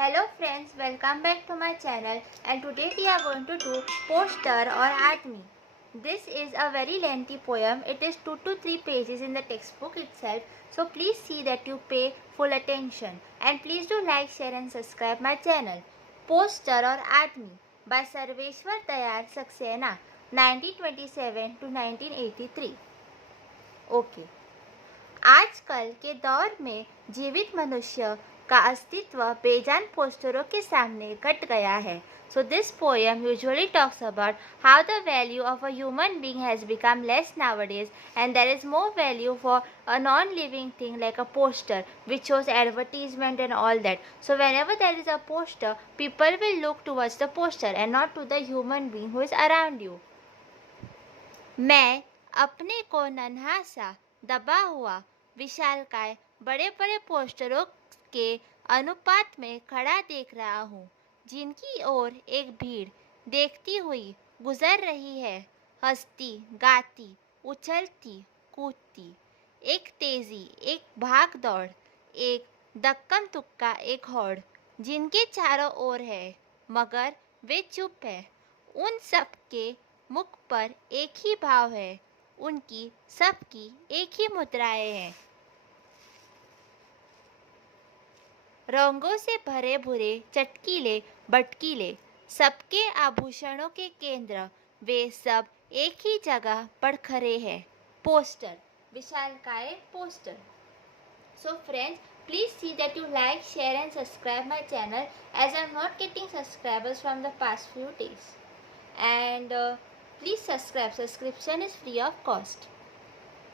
Hello friends, welcome back to my channel, and today we are going to do poster or art me. This is a very lengthy poem. It is 2 to 3 pages in the textbook itself, so please see that you pay full attention, and please do like, share and subscribe my channel. Poster or art me by Sarveshwar Dayal Saxena, 1927 to 1983. Okay. आजकल के दौर में जीवित मनुष्य का अस्तित्व बेजान पोस्टरों के सामने कट गया है. So this poem usually talks about how the value of a human being has become less nowadays, and there is more value for a non-living thing like a poster which shows advertisement and all that. So whenever there is a poster, people will look towards the poster and not to the human being who is around you. मैं अपने को नन्हा सा दबा हुआ विशालकाय बड़े बड़े पोस्टरों के अनुपात में खड़ा देख रहा हूँ, जिनकी ओर एक भीड़ देखती हुई गुजर रही है, हंसती गाती उछलती कूदती, एक तेजी एक भाग दौड़, एक दक्कम तुक्का एक हौड़, जिनके चारों ओर है मगर वे चुप है. उन सब के मुख पर एक ही भाव है, उनकी सबकी एक ही मुद्राएं हैं. रंगों से भरे भूरे चटकीले भटकीले सबके आभूषणों के केंद्र, वे सब एक ही जगह पर खड़े हैं. पोस्टर, विशालकाय poster. So friends, please see that you like, share and subscribe my channel, as I am not getting subscribers from the past few days. And please subscribe. Subscription is free of cost.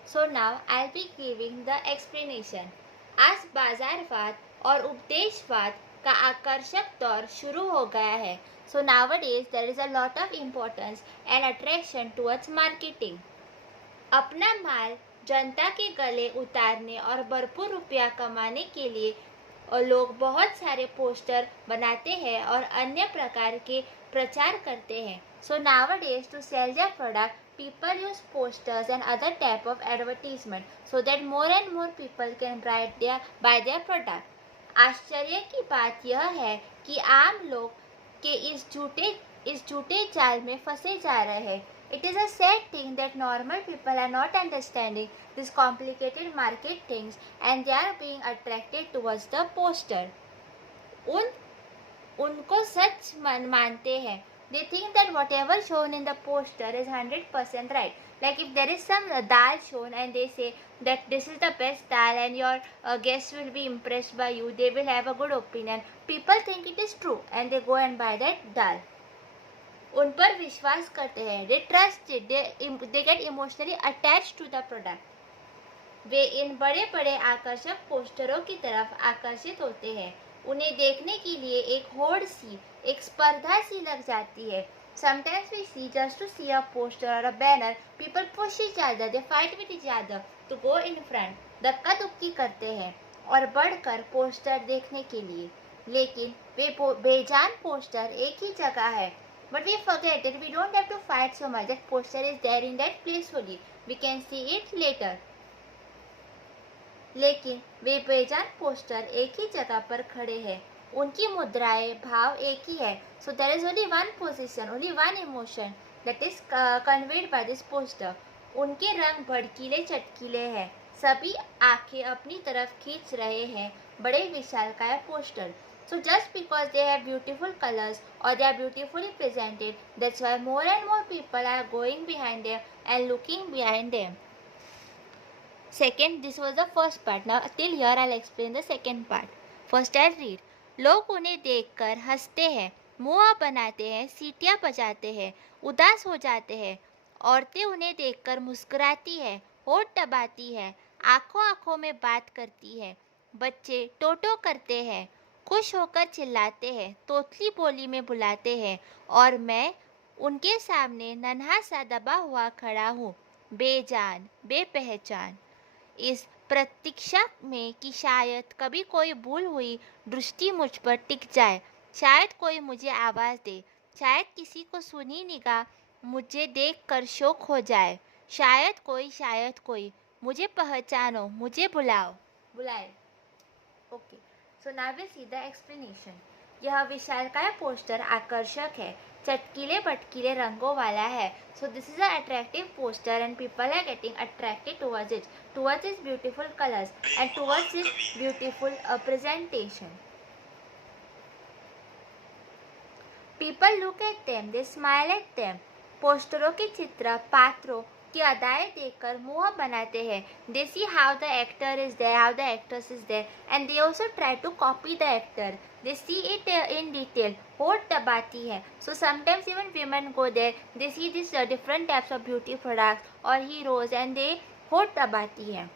So now I'll be giving the explanation. आज बाजारवाद और उपदेशवाद का आकर्षक दौर शुरू हो गया है. So nowadays there is a lot of importance and attraction towards marketing. अपना माल जनता के गले उतारने और भरपूर रुपया कमाने के लिए लोग बहुत सारे पोस्टर बनाते हैं और अन्य प्रकार के प्रचार करते हैं. So nowadays to sell their product, people use posters and other type of advertisement so that more and more people can buy their product. आश्चर्य की बात यह है कि आम लोग के इस झूठे जाल में फंसे जा रहे हैं. It is a sad thing that normal people are not understanding these complicated market things and they are being attracted towards the poster. उनको सच मानते हैं. They think that whatever shown in the poster is 100% right. Like if there is some dal shown and they say that this is the best dal and your guests will be impressed by you, they will have a good opinion. People think it is true and they go and buy that dal. उन पर विश्वास करते हैं. They trust it. They get emotionally attached to the product. वे इन बड़े बड़े आकर्षक पोस्टरों की तरफ आकर्षित होते हैं. उन्हें देखने के लिए एक होड़ सी, एक स्पर्धा सी लग जाती है. Sometimes we see just to see a poster or a banner, people push each other, they fight with each other to go in front. धक्का धुक्की करते हैं और बढ़कर पोस्टर देखने के लिए. लेकिन वे बेजान पोस्टर एक ही जगह है. But we forget that we don't have to fight so much. That poster is there in that place only. We can see it later. लेकिन वे बेजान पोस्टर एक ही जगह पर खड़े हैं. उनकी मुद्राएं भाव एक ही है. So there is only one position, only one emotion that is conveyed by this poster. उनके रंग भड़कीले चटकीले हैं. सभी आंखें अपनी तरफ खींच रहे हैं बड़े विशालकाय poster. So just because they have beautiful colors or they are beautifully presented, that's why more and more people are going behind them and looking behind them. Second, this was the first part. Now till here I'll explain the second part. First I'll read. लोग उन्हें देखकर हंसते हैं, मुँह बनाते हैं, सीटियाँ बजाते हैं, उदास हो जाते हैं. औरतें उन्हें देखकर मुस्कुराती है, होठ दबाती है, आंखों आंखों में बात करती है. बच्चे टोटो करते हैं, खुश होकर चिल्लाते हैं, तोतली बोली में बुलाते हैं, और मैं उनके सामने नन्हा सा दबा हुआ खड़ा हूँ, बेजान बेपहचान. इस प्रतीक्षा में कि शायद कभी कोई भूल हुई दृष्टि मुझ पर टिक जाए, शायद कोई मुझे आवाज़ दे, शायद किसी को सुनी निगाह मुझे देखकर शौक हो जाए, शायद कोई मुझे पहचानो, मुझे बुलाए. Okay. So now we'll see the explanation. यह विशालकाय पोस्टर आकर्षक है, चटकीले भटकीले रंगों वाला है. So this is an attractive poster and people are getting attracted towards its beautiful colors and towards its beautiful presentation. People look at them, they smile at them. पोस्टरों के चित्र पात्रों की अदाएं देखकर मुंह बनाते हैं. They see how the actor is there, how the actress is there, and they also try to copy the actor. They see it in detail. होठ दबाती है. So sometimes even women go there. They see these different types of beauty products or heroes and they होठ दबाती है.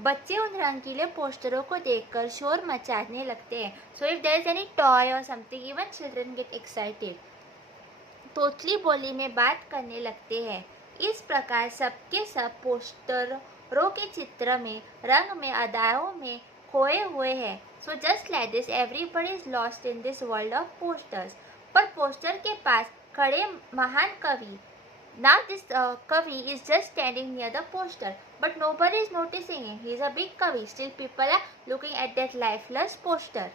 बच्चे उन रंगीले पोस्टरों को देखकर शोर मचाने लगते हैं. So if there is any toy or something, even children get excited. तोतली बोली में बात करने लगते हैं. इस प्रकार सबके सब पोस्टरों के चित्र में, रंग में, अदाओं में खोए हुए हैं. So just like this, everybody is lost in this world of posters. पर पोस्टर के पास खड़े महान कवि. Now this Kavi is just standing near the poster, but nobody is noticing him. He is a big Kavi. Still people are looking at that lifeless poster.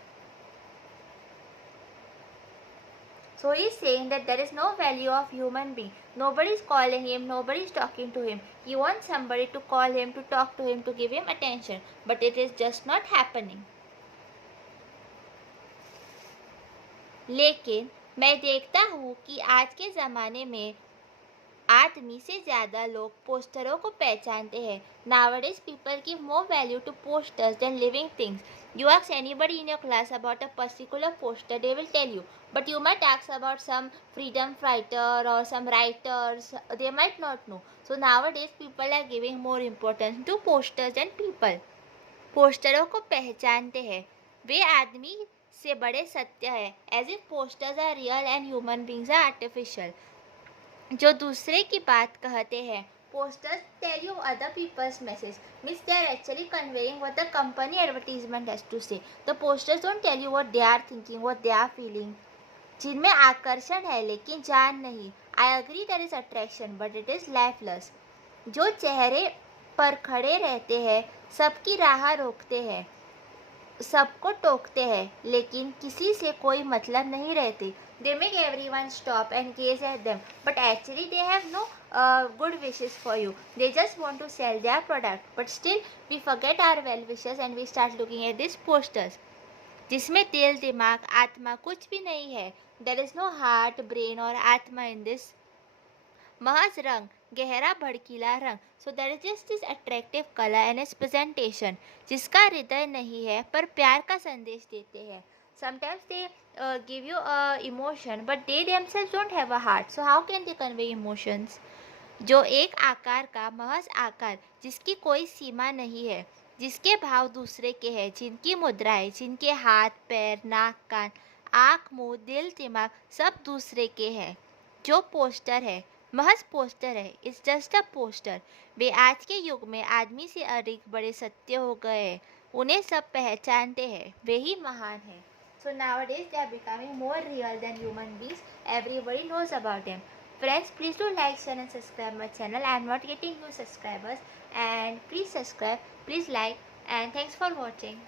So he is saying that there is no value of human being. Nobody is calling him, nobody is talking to him. He wants somebody to call him, to talk to him, to give him attention. But it is just not happening. लेकिन मैं देखता हूँ कि आज के ज़माने में आदमी से ज़्यादा लोग पोस्टरों को पहचानते हैं. Nowadays people give more value to posters than living things. You ask anybody in your class about a particular poster, they will tell you. But you might ask about some freedom fighter or some writers, they might not know. So nowadays people are giving more importance to posters than people. पोस्टरों को पहचानते हैं. वे आदमी से बड़े सत्य है. As if posters are real and human beings are artificial. जो दूसरे की बात कहते हैं. Posters tell you other people's message. Means they are actually conveying what the company advertisement has to say. The posters don't tell you what they are thinking, what they are feeling. जिनमें आकर्षण है लेकिन जान नहीं. I agree there is attraction, but it is lifeless. जो चेहरे पर खड़े रहते हैं, सबकी राह रोकते हैं, सबको टोकते हैं, लेकिन किसी से कोई मतलब नहीं रहते. They make everyone stop and gaze at them, but actually they have no good wishes for you. They just want to sell their product. But still we forget our well wishes and we start looking at these posters. जिसमें दिल, दिमाग, आत्मा कुछ भी नहीं है. There is no heart, brain और आत्मा in this. महज रंग, गहरा भड़कीला रंग. So there is just this attractive color and its presentation. जिसका हृदय नहीं है पर प्यार का संदेश देते हैं. Sometimes they give you emotion, but they themselves don't have a heart. So how can they convey emotions? जो एक आकार का महज आकार, जिसकी कोई सीमा नहीं है, जिसके भाव दूसरे के हैं, जिनकी मुद्राएं, जिनके हाथ, पैर, नाक, कान, आँख, मुंह, दिल, दिमाग सब दूसरे के हैं. जो पोस्टर है, महज पोस्टर है. It's just a poster. वे आज के युग में आदमी से अधिक बड़े सत्य हो गए हैं. उन्हें सब पहचानते हैं. वे ही महान हैं. So nowadays they are becoming more real than human beings. Everybody knows about them. Friends, please do like, share and subscribe my channel. I am not getting new subscribers, and please subscribe, please like, and thanks for watching.